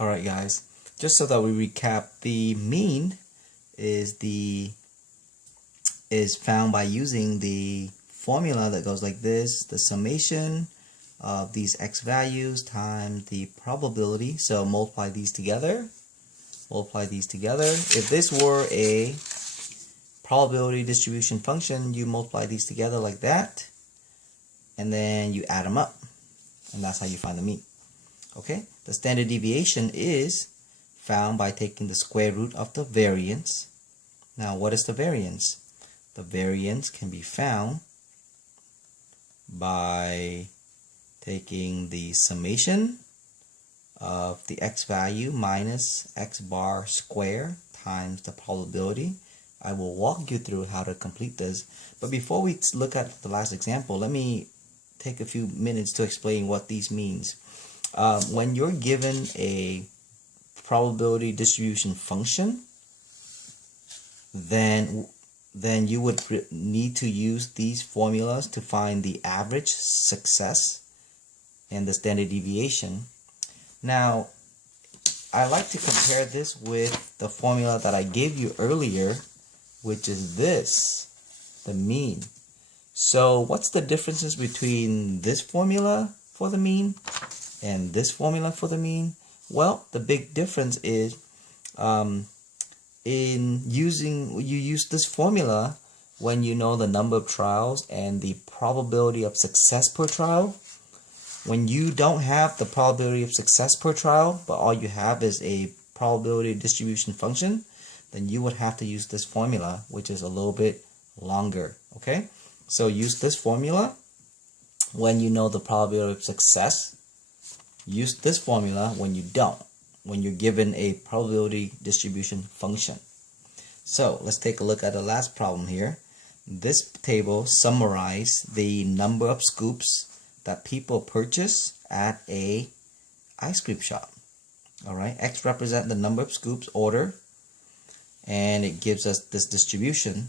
Alright guys, just so that we recap, the mean is found by using the formula that goes like this: the summation of these x values times the probability. So multiply these together. If this were a probability distribution function, you multiply these together like that, and then you add them up, and that's how you find the mean. Okay, the standard deviation is found by taking the square root of the variance. Now, what is the variance? The variance can be found by taking the summation of the x value minus x bar square times the probability. I will walk you through how to complete this, but before we look at the last example, let me take a few minutes to explain what these means. When you're given a probability distribution function, then you would need to use these formulas to find the average success and the standard deviation. Now, I like to compare this with the formula that I gave you earlier, which is this, the mean. So what's the differences between this formula for the mean and this formula for the mean? Well, the big difference is you use this formula when you know the number of trials and the probability of success per trial. When you don't have the probability of success per trial, but all you have is a probability distribution function, then you would have to use this formula, which is a little bit longer. Okay, so use this formula when you know the probability of success. Use this formula when you don't, when you're given a probability distribution function. So let's take a look at the last problem here. This table summarizes the number of scoops that people purchase at a ice cream shop. Alright, X represents the number of scoops ordered, and it gives us this distribution.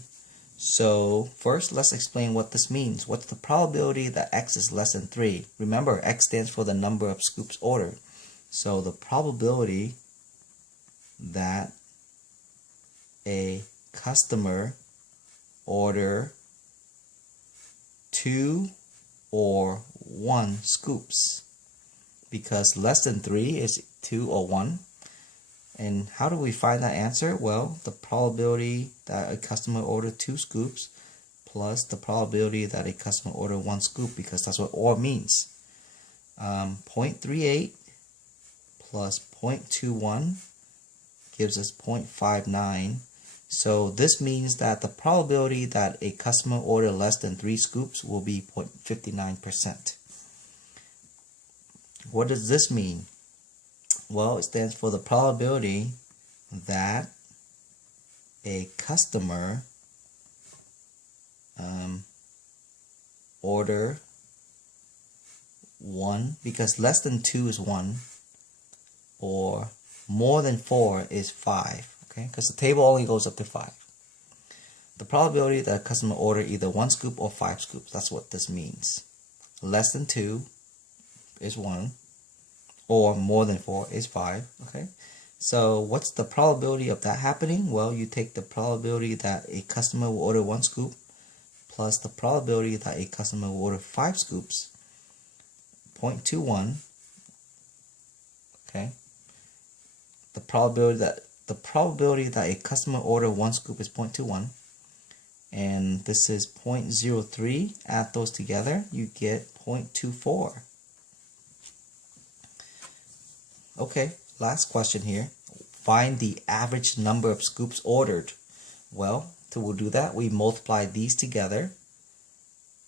So first, let's explain what this means. What's the probability that X is less than 3? Remember, X stands for the number of scoops ordered. So the probability that a customer order 2 or 1 scoops, because less than 3 is 2 or 1. And how do we find that answer? Well, the probability that a customer ordered 2 scoops plus the probability that a customer ordered 1 scoop, because that's what OR means. 0.38 plus 0.21 gives us 0.59. So this means that the probability that a customer ordered less than 3 scoops will be 0.59%. What does this mean? Well, it stands for the probability that a customer order 1, because less than 2 is 1, or more than 4 is 5. Okay, because the table only goes up to 5. The probability that a customer order either 1 scoop or 5 scoops. That's what this means. Less than 2 is 1, or more than 4 is 5. Okay, so what's the probability of that happening? Well, you take the probability that a customer will order 1 scoop plus the probability that a customer will order 5 scoops, 0.21. Okay, the probability that a customer order 1 scoop is 0.21, and this is 0.03. Add those together, you get 0.24. Okay, last question here. Find the average number of scoops ordered. Well, to do that, we multiply these together.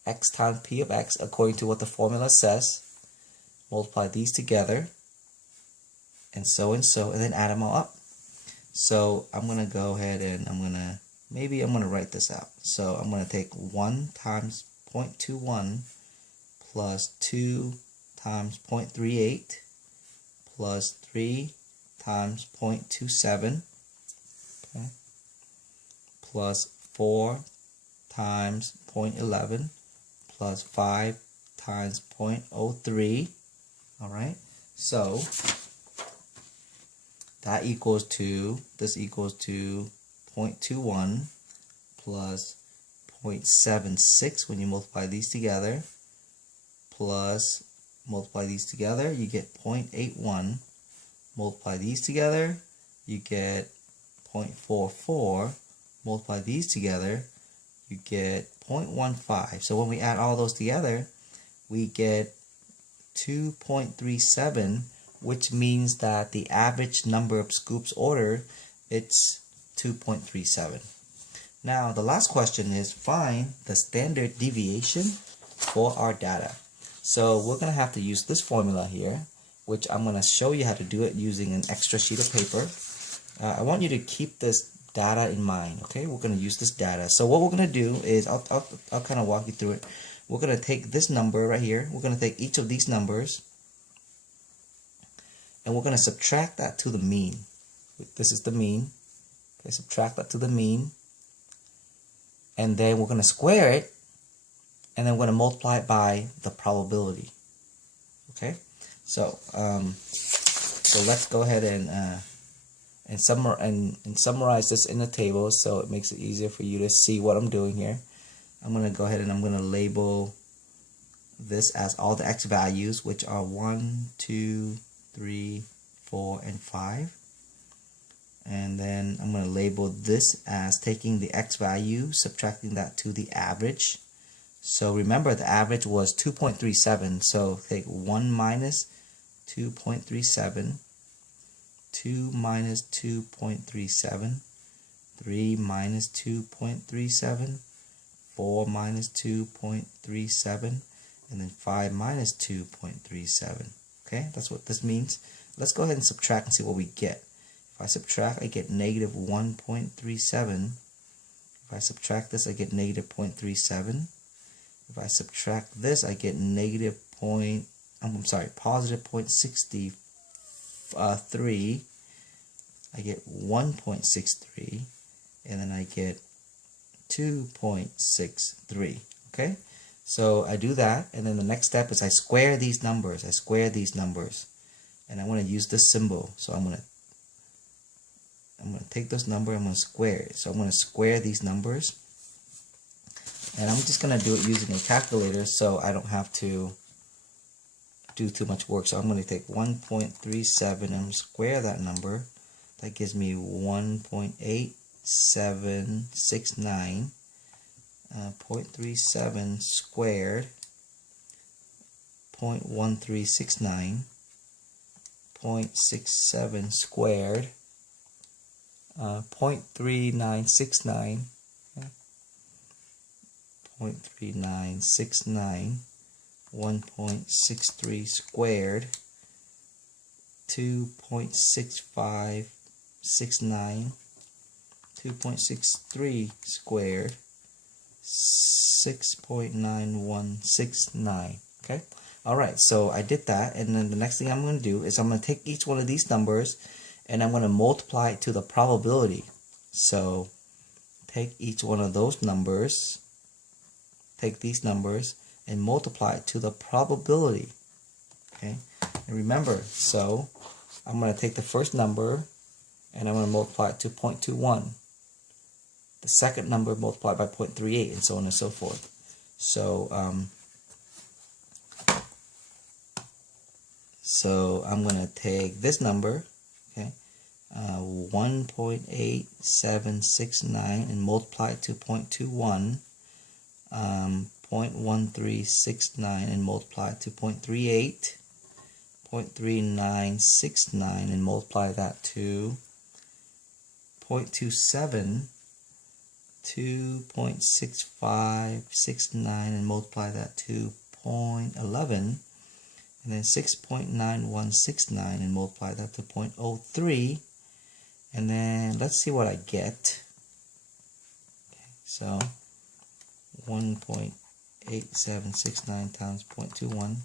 X times P of X, according to what the formula says. Multiply these together, and so, and then add them all up. So I'm going to go ahead and I'm going to write this out. So I'm going to take 1 times 0.21 plus 2 times 0.38 plus 3 times 0.27, okay, plus 4 times 0.11 plus 5 times 0.03. All right, so that equals to, this equals to 0.21 plus 0.76 when you multiply these together, plus multiply these together, you get 0.81. Multiply these together, you get 0.44. Multiply these together, you get 0.15. So when we add all those together, we get 2.37, which means that the average number of scoops ordered, it's 2.37. Now the last question is find the standard deviation for our data. So we're going to have to use this formula here, which I'm going to show you how to do it using an extra sheet of paper. I want you to keep this data in mind, okay? We're going to use this data. So what we're going to do is, I'll kind of walk you through it. We're going to take this number right here. We're going to take each of these numbers, and we're going to subtract that to the mean. This is the mean. Okay, subtract that to the mean. And then we're going to square it, and then we're going to multiply it by the probability. Okay? So let's go ahead and summarize this in the table so it makes it easier for you to see what I'm doing here. I'm going to go ahead and I'm going to label this as all the x values, which are 1, 2, 3, 4, and 5. And then I'm going to label this as taking the x value, subtracting that to the average. So remember, the average was 2.37. So take 1 minus 2.37, 2 minus 2.37, 3 minus 2.37, 4 minus 2.37, and then 5 minus 2.37. Okay, that's what this means. Let's go ahead and subtract and see what we get. If I subtract, I get negative 1.37. If I subtract this, I get negative 0.37. If I subtract this, I get negative positive 0.63. I get 1.63, and then I get 2.63. Okay, so I do that, and then the next step is I square these numbers. And I want to use this symbol. So I'm gonna take this number, I'm gonna square it. So I'm gonna square these numbers, and I'm just gonna do it using a calculator so I don't have to do too much work. So I'm gonna take 1.37 and square that number. That gives me 1.8769. 0.37 squared, 0.1369, 0.67 squared, 0.3969, 0.3969, 1.63 squared, 2.6569, 2.63 squared, 6.9169. Okay, alright, so I did that, and then the next thing I'm going to do is I'm going to take each one of these numbers and I'm going to multiply it to the probability. So take each one of those numbers, take these numbers and multiply it to the probability. Okay, and remember, so I'm going to take the first number and I'm going to multiply it to 0.21. The second number multiplied by 0.38, and so on and so forth. So I'm going to take this number, okay, 1.8769, and multiply it to 0.21, 0.1369, and multiply it to 0.38, 0.3969, and multiply that to 0.27, 2.6569, and multiply that to 0.11, and then 6.9169, and multiply that to 0.03, and then let's see what I get. Okay, so 1.8769 times 0.21,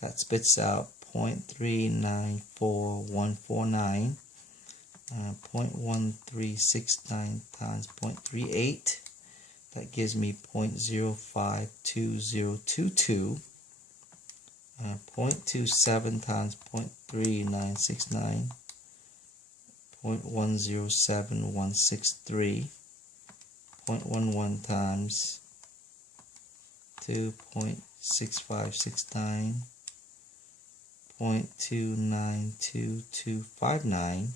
that spits out 0.394149. 0.1369 times 0.38, that gives me 0.052022. 0.27 times 0.3969, 0.107163, 0.11 times 2.6569, 0.292259,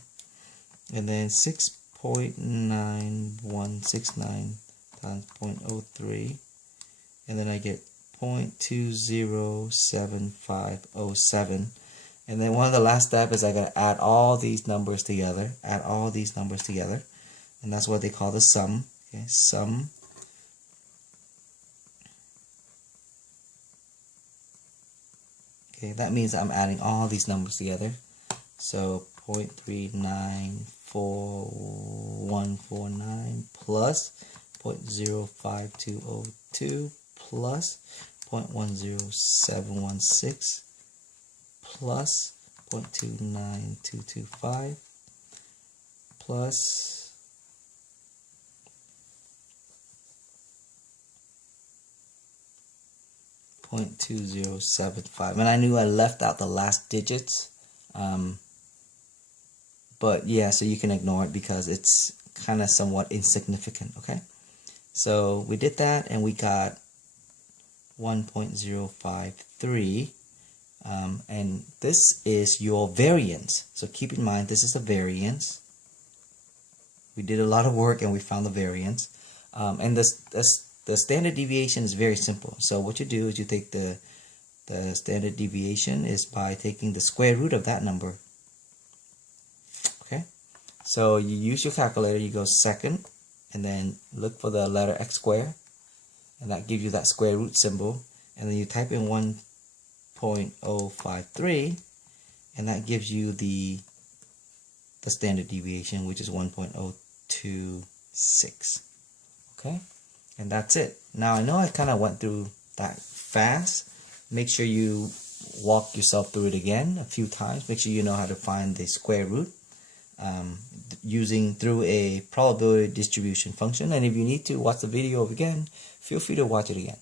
and then 6.9169 times 0.03, and then I get 0.207507. And then one of the last steps is I gotta add all these numbers together. Add all these numbers together, and that's what they call the sum. Okay, sum. Okay, that means I'm adding all these numbers together. So 0.394149 plus 0.05202 plus 0.10716 plus 0.29225 plus 0.2075. And I knew I left out the last digits, but yeah, so you can ignore it because it's kind of somewhat insignificant. Okay, so we did that and we got 1.053. And this is your variance. So keep in mind, this is the variance. We did a lot of work and we found the variance. And the standard deviation is very simple. So what you do is you take the standard deviation is by taking the square root of that number. Okay, so you use your calculator, you go second, and then look for the letter x squared, and that gives you that square root symbol, and then you type in 1.053, and that gives you the standard deviation, which is 1.026. Okay, and that's it. Now I know I kind of went through that fast. Make sure you walk yourself through it again a few times. Make sure you know how to find the square root using through a probability distribution function. And if you need to watch the video again, feel free to watch it again.